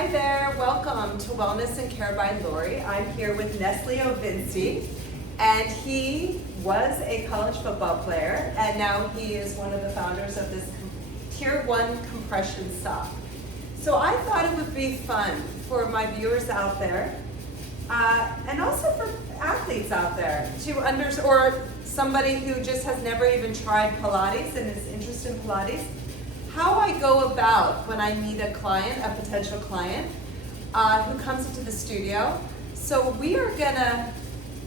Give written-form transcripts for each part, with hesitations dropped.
Hi there, welcome to Wellness and Care by Laurie. I'm here with Nesly Ovincy, and he was a college football player, and now he is one of the founders of this Tier 1 compression sock. So I thought it would be fun for my viewers out there, and also for athletes out there, to or somebody who just has never even tried Pilates and is interested in Pilates, how I go about when I meet a client, a potential client, who comes into the studio. So we are gonna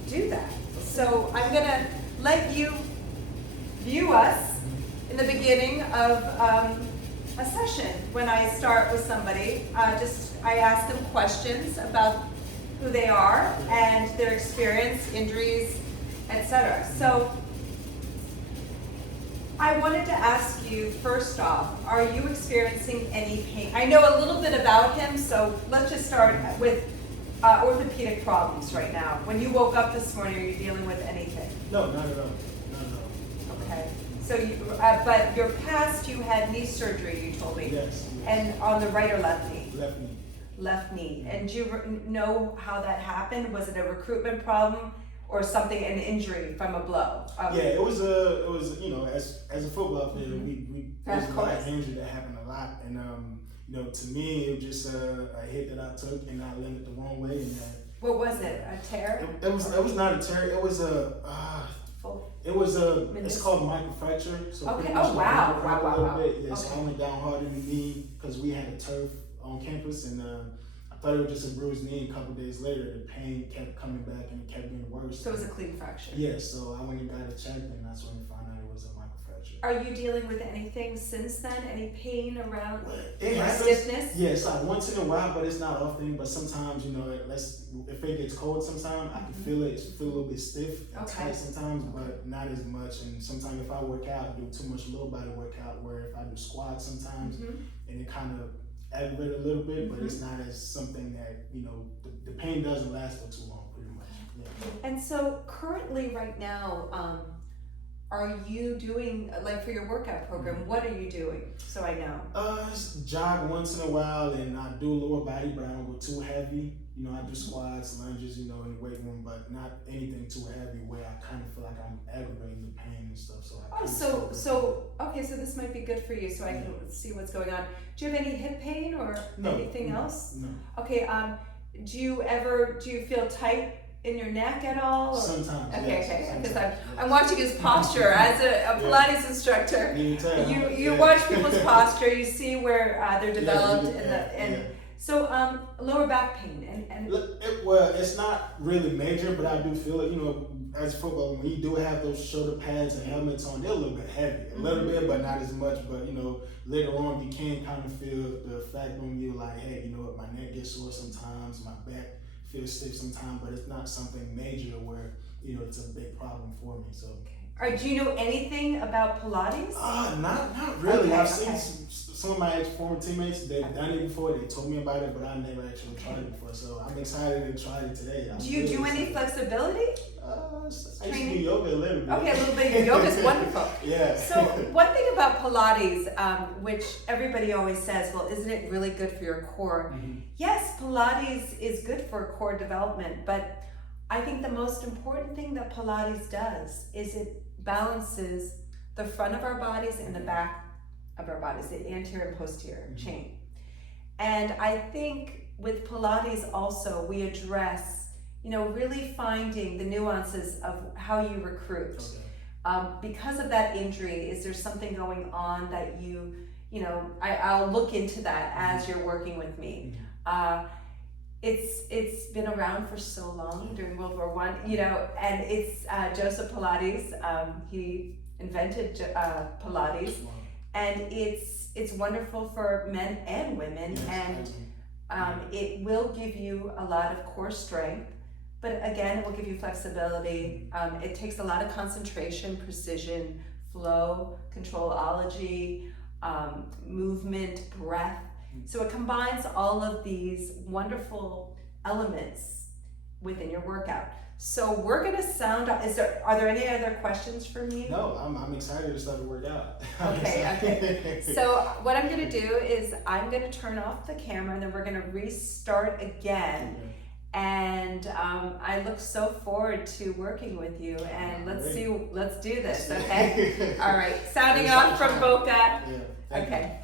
do that. So I'm gonna let you view us in the beginning of a session. When I start with somebody, I ask them questions about who they are and their experience, injuries, etc. So I wanted to ask you, first off, are you experiencing any pain? I know a little bit about him, so let's just start with orthopedic problems right now. When you woke up this morning, are you dealing with anything? No, not at all. Not at all. Okay. So, but your past, you had knee surgery, you told me. Yes. And on the right or left knee? Left knee. Left knee. And do you know how that happened? Was it a recruitment problem? Or something, an injury from a blow? Yeah, it was you know, as a football player, we it was a lot of injury that happened a lot, and you know, to me, it was just a hit that I took and I landed the wrong way. And what was it? A tear? It was not a tear. It was it's called microfracture. So okay. Oh wow! Wow. Yeah, okay. So I went down hard in the knee because we had a turf on campus, and I thought it was just a bruised knee. A couple days later, the pain kept coming back and it kept getting worse. So it was a clean fracture? Yes, so I went and got it checked, and that's when we found out it was a microfracture. Are you dealing with anything since then? Any pain around it happens, stiffness? Yes, once in a while, but it's not often. But sometimes, you know, if it gets cold sometimes, I can feel it. Feel a little bit stiff and tight sometimes, but not as much. And sometimes if I work out, I do too much low body workout, where if I do squats sometimes, and it kind of aggravate a little bit, but it's not as something that, you know, the pain doesn't last for too long, pretty much. Yeah. And so currently right now, are you doing, like for your workout program, what are you doing? So I know. Just jog once in a while, and I do lower body, but I don't go too heavy. You know, I do squats, lunges, you know, in the weight room, but not anything too heavy where I kind of feel like I'm aggravating the pain and stuff. So okay, so this might be good for you, so I can see what's going on. Do you have any hip pain or anything else? No. Okay. Do you feel tight in your neck at all? Or? Sometimes. Okay. Yes, Because I'm watching his posture as a Pilates instructor. You watch people's posture. You see where they're developed So lower back pain and well, it's not really major, but I do feel it. You know, as a footballer, when you do have those shoulder pads and helmets on, they're a little bit heavy, a little bit, but not as much. But you know, later on, you can kind of feel the effect on you, like, hey, you know what, my neck gets sore sometimes, my back feels stiff sometimes, but it's not something major where, you know, it's a big problem for me. So. Do you know anything about Pilates? Not really. I've seen some of my former teammates, they've done it before, they told me about it, but I never actually tried it before, so I'm excited to try it today. Do you do any flexibility? I used to do yoga a little bit. Okay, a little bit of yoga is wonderful. Yeah. So one thing about Pilates, which everybody always says, well, isn't it really good for your core? Yes, Pilates is good for core development, but I think the most important thing that Pilates does is it balances the front of our bodies and the back of our bodies, the anterior and posterior chain. And I think with Pilates also, we address, you know, really finding the nuances of how you recruit. Because of that injury, is there something going on that you know, I'll look into that as you're working with me. It's been around for so long during World War I, you know, and it's Joseph Pilates. He invented Pilates, and it's wonderful for men and women, and it will give you a lot of core strength, but again, it will give you flexibility. It takes a lot of concentration, precision, flow, controlology, movement, breath. So it combines all of these wonderful elements within your workout. So we're gonna sound out. Are there any other questions for me? No, I'm excited to start to work out. Okay. So what I'm gonna do is I'm gonna turn off the camera and then we're gonna restart again. Okay. And I look so forward to working with you. And let's do this. Okay. All right. Sounding off from Boca. Yeah. Thank you. Okay.